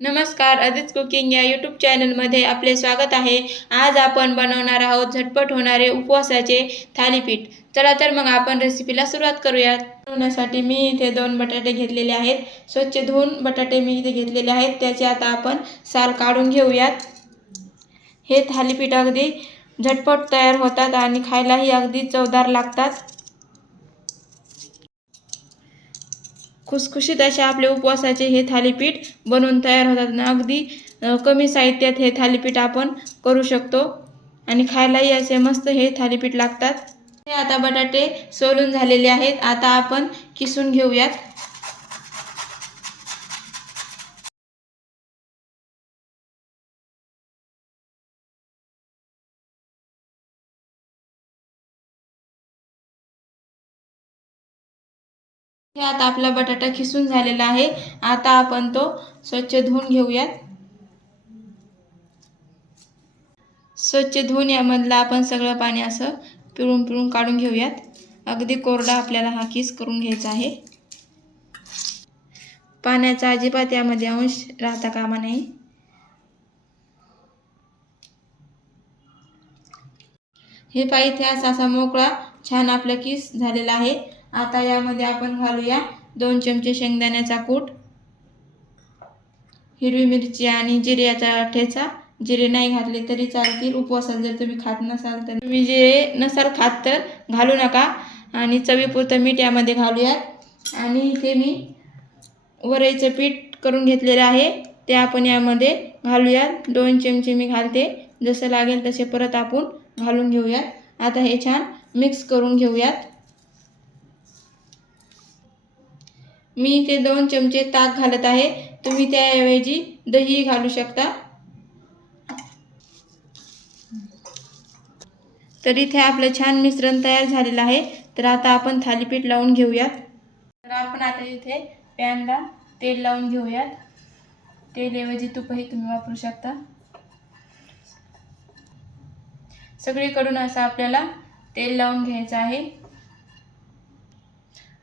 नमस्कार अदित कुकिंग या यूट्यूब चॅनलमध्ये आपले स्वागत आहे. आज आपण बनवणार आहोत झटपट होणारे उपवासाचे थालीपीठ. चला तर मग आपण रेसिपीला सुरुवात करूयात. बनवण्यासाठी मी इथे दोन बटाटे घेतलेले आहेत. स्वच्छ धुवून बटाटे मी इथे घेतलेले आहेत. त्याचे आता आपण साल काढून घेऊयात. हे थालीपीठ अगदी झटपट तयार होतात आणि खायलाही अगदी चवदार लागतात. खुसखुशीत असे आपले उपवासाचे हे थालीपीठ बनवून तयार होतात. आणि अगदी कमी साहित्यात हे थालीपीठ आपण करू शकतो. आणि खायलाही असे मस्त हे थालीपीठ लागतात. हे आता बटाटे सोलून झालेले आहेत. आता आपण किसून घेऊयात. हे आता आपला बटाटा खिसून झालेला आहे. आता आपण तो स्वच्छ धुवून घेऊयात. स्वच्छ धुवून यामधला आपण सगळं पाणी असं पिळून पिळून काढून घेऊयात. अगदी कोरडा आपल्याला हा किस करून घ्यायचा आहे. पाण्याचा अजिबात यामध्ये अंश राहता कामा नाही हे पाहिजे असा मोकळा छान आपला किस झालेला आहे. आता यामध्ये आपण घालूया दोन चमचे शेंगदाण्याचा कूट हिरवी मिरची आणि जिऱ्याचा ठेचा. जिरे नाही घातले तरी चालतील. उपवासात जर तुम्ही खात नसाल तर तुम्ही जिरे नसाल खात तर घालू नका. आणि चवीपुरतं मीठ यामध्ये घालूयात. आणि इथे मी वरईचं पीठ करून घेतलेलं आहे. ते आपण यामध्ये घालूयात. दोन चमचे मी घालते. जसं लागेल तसे परत आपण घालून घेऊयात. आता हे छान मिक्स करून घेऊयात. मी इथे दोन चमचे ताक घालत आहे. तुम्ही त्याऐवजी दही घालू शकता. तर इथे आपलं छान मिश्रण तयार झालेलं आहे. तर आता आपण थालीपीठ लावून घेऊयात. तर आपण आता इथे पॅनला तेल लावून घेऊयात. तेलऐवजी तुपही तुम्ही वापरू शकता. सगळीकडून असं आपल्याला तेल लावून घ्यायचं आहे.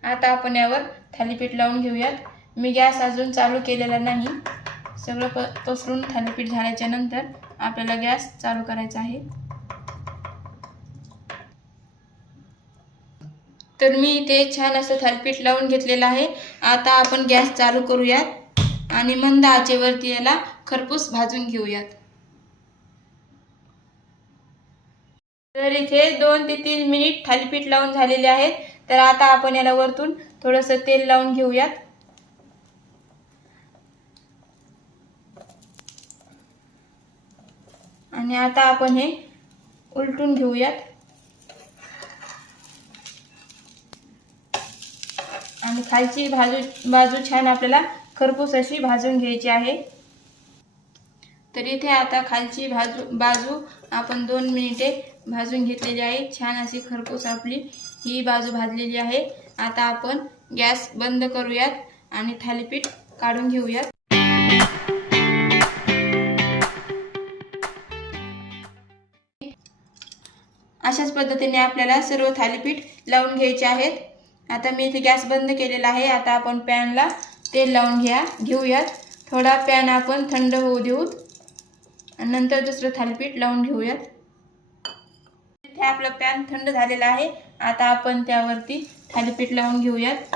आता आपण यावर थालीपीठ लावून घेऊयात. मी गॅस अजून चालू केलेला नाही. सगळं प पसरून थालीपीठ झाल्याच्यानंतर आपल्याला गॅस चालू करायचा आहे. तर मी इथे छान असं थालीपीठ लावून घेतलेलं आहे. आता आपण गॅस चालू करूयात आणि मंद आचेवरती याला खरपूस भाजून घेऊयात. तर इथे दोन ते तीन मिनिट थालीपीठ लावून झालेले आहेत. तर आता आपण याला वरतून थोडंसं तेल लावून घेऊयात. आणि आता आपण हे उलटून घेऊयात. आणि खालची बाजू बाजू छान आपल्याला खरपूस अशी भाजून घ्यायची आहे. तर इथे आता खालची भाजू बाजू आपण दोन मिनिटे भाजून घेतलेली आहे. छान अशी खरपूस आपली ही बाजू भाजलेली आहे. आता आपण गॅस बंद करूयात आणि थालीपीठ काढून घेऊयात. अशाच पद्धतीने आपल्याला सर्व थालीपीठ लावून घ्यायचे आहेत. आता मी इथे गॅस बंद केलेला आहे. आता आपण पॅनला तेल लावून घ्या घेऊयात. थोडा पॅन आपण थंड होऊ देऊत. नंतर दुसरं थालीपीठ लावून घेऊयात. इथे आपलं पॅन थंड झालेलं आहे. आता आपण त्यावरती थालीपीठ लावून घेऊयात.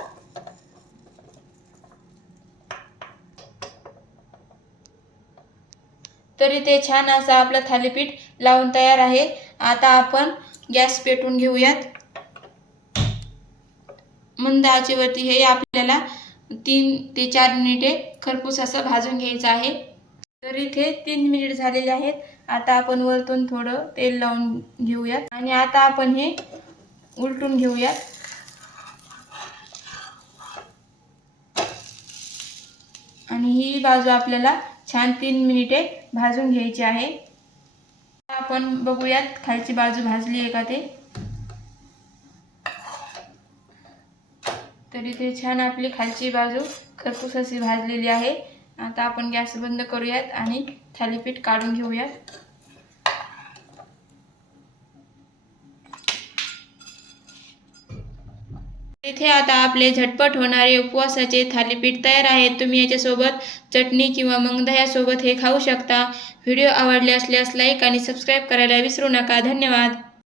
तरी इथे छान असं आपलं थालीपीठ लावून तयार आहे. आता आपण गॅस पेटून घेऊयात. मंद आचेवरती हे आपल्याला तीन ते चार मिनिटे खरपूस असं भाजून घ्यायचं आहे. तर इथे तीन मिनिट झालेले आहेत. आता आपण वरतून थोडं तेल लावून घेऊयात. आणि आता आपण हे उलटून घेऊयात. आणि ही बाजू आपल्याला छान तीन मिनिटे भाजून घ्यायची आहे. आपण बघूयात खालची बाजू भाजली आहे का ते. तरी ते छान आपली खालची बाजू खरपूस अशी भाजलेली आहे. आता आपण गॅस बंद करूयात आणि थालीपीठ काढून घेऊयात. इथे आता आपले झटपट होणारे उपवासाचे थालीपीठ तयार आहेत तुम्ही याच्यासोबत चटणी किंवा मग दह्यासोबत हे खाऊ शकता. व्हिडिओ आवडले असल्यास लाईक आणि सबस्क्राईब करायला विसरू नका. धन्यवाद.